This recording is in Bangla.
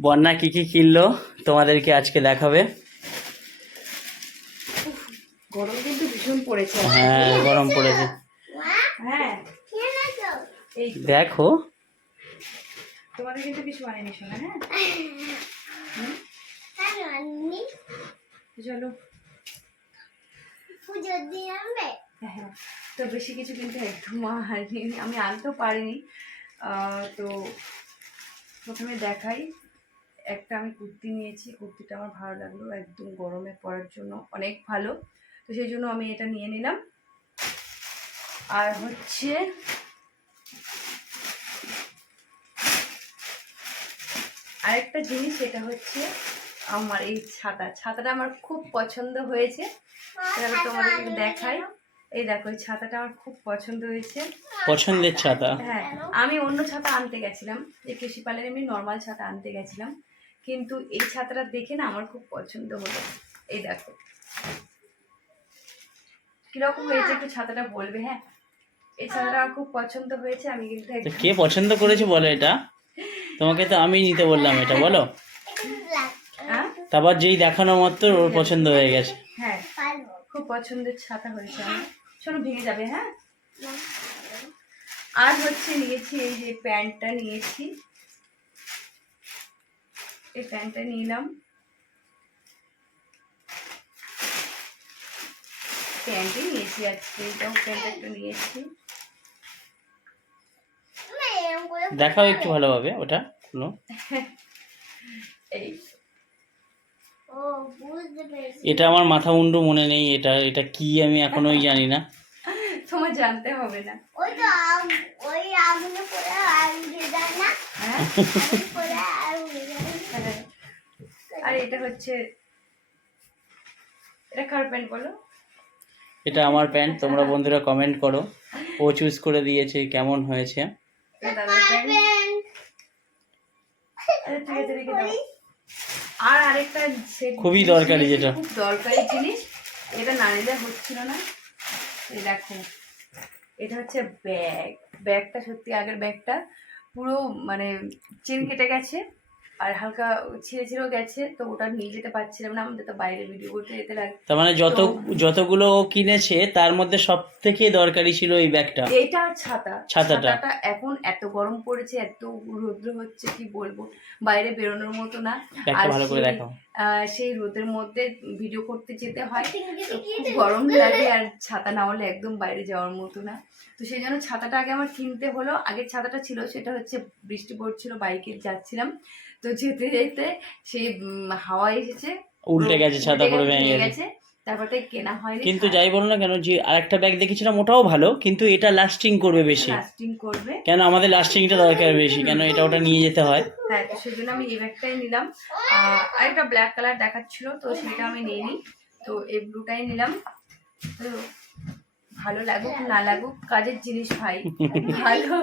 বন্যা কি কি কিনলো তোমাদেরকে আজকে দেখাবে? গরম কিন্তু ভীষণ পড়েছে। হ্যাঁ গরম পড়েছে। হ্যাঁ। এই দেখো। তোমাদের কিন্তু কিছু আনেনি শোনা হ্যাঁ? চলো। আনবে হ্যাঁ। তো বেশি কিছু কিন্তু একদম আনিনি আমি আনতেও পারিনি। তো প্রথমে দেখাই। একটা আমি কুর্তি নিয়েছি কুর্তিটা আমার ভালো লাগল একদম গরমে পরার জন্য অনেক ভালো। তো সেই জন্য আমি এটা নিয়ে নিলাম। আর হচ্ছে আরেকটা জিনিস এটা হচ্ছে আমার এই ছাতা। ছাতাটা আমার খুব পছন্দ হয়েছে। তোমাদেরকে দেখাই। এই দেখো এই ছাতাটা আমার খুব পছন্দ হয়েছে। পছন্দের ছাতা। হ্যাঁ আমি অন্য ছাতা আনতে গেছিলাম। এই কৃষি পালের এমনি নর্মাল ছাতা আনতে গেছিলাম। কিন্তু এই ছাতাটা দেখে না আমার খুব পছন্দ হলো। এই দেখো। কীরকম হয়েছে একটু ছাতাটা বলবে হ্যাঁ? এই ছাতাটা আমার খুব পছন্দ হয়েছে আমি কিন্তু কে পছন্দ করেছে বলো এটা? তোমাকে তো আমি নিতে বললাম এটা বলো। হ্যাঁ? তারপর যেই দেখানো মাত্র ওর পছন্দ হয়ে গেছে। হ্যাঁ খুব পছন্দের ছাতা হয়েছে শোনো ভেঙে যাবে হ্যাঁ? আর হচ্ছে নিয়েছি এই যে প্যান্টটা নিয়েছি। এই প্যান্টটা নিলাম প্যান্টই নিয়েছি আজকে এটাও প্যান্ট একটা নিয়েছি দেখাও একটু ভালোভাবে ওটা খুলো এই। এটা আমার মাথা মুন্ডু মনে নেই এটা এটা কি আমি এখনোই জানি না। তোমার জানতে হবে না। ওই তো ওই আগুনে পরে আর উড়ে না? হ্যাঁ আগুনে পরে আর উড়ে যায় না। হ্যাঁ। আর এটা হচ্ছে এটা কার প্যান্ট বলো? এটা আমার প্যান্ট তোমরা বন্ধুরা কমেন্ট করো। ও চুজ করে দিয়েছে কেমন হয়েছে? আর আরেকটা খুবই দরকারি যেটা। খুব দরকারি জিনিস এটা না নিলে হচ্ছিল না। এই দেখো এটা হচ্ছে ব্যাগ। ব্যাগটা সত্যি আগের ব্যাগটা পুরো মানে চেন কেটে গেছে। আর হালকা ছিঁড়ে ছিঁড়েও গেছে তো ওটা নিয়ে যেতে পারছিলাম না আমাদের তো বাইরে ভিডিও করতে যেতে লাগে তার মানে যত যতগুলো ও কিনেছে তার মধ্যে সব থেকে দরকারি ছিল এই ব্যাগটা। এইটা আর ছাতা। ছাতাটা। এখন এত গরম পড়েছে এত রৌদ্র হচ্ছে কি বলব? বাইরে বেরোনোর মতো না। আর ভালো করে সেই- দেখো সেই রোদের মধ্যে ভিডিও করতে যেতে হয়। তো খুব গরম লাগে আর ছাতা না হলে একদম বাইরে যাওয়ার মতো না। তো সেই জন্য ছাতাটা আগে আমার কিনতে হলো। আগের ছাতাটা ছিল সেটা হচ্ছে বৃষ্টি পড়ছিল বাইকে যাচ্ছিলাম। তো যেতে যেতে সেই হাওয়া এসেছে উল্টে গেছে ছাতা গেছে, ভেঙে গেছে। তারপরে কেনা হয়নি কিন্তু যাই বলো না কেন যে আরেকটা ব্যাগ দেখেছিলাম ওটাও ভালো কিন্তু এটা লাস্টিং করবে বেশি। লাস্টিং করবে। কেন আমাদের লাস্টিংটা দরকার বেশি কেন এটা ওটা নিয়ে যেতে হয়? হ্যাঁ তো সেই জন্য আমি এই ব্যাগটাই নিলাম। আহ, আরেকটা ব্ল্যাক কালার দেখাচ্ছিল তো সেটা আমি নিইনি তো এই ব্লুটাই নিলাম। তো ভালো লাগুক না লাগুক কাজের জিনিস ভাই ভালো।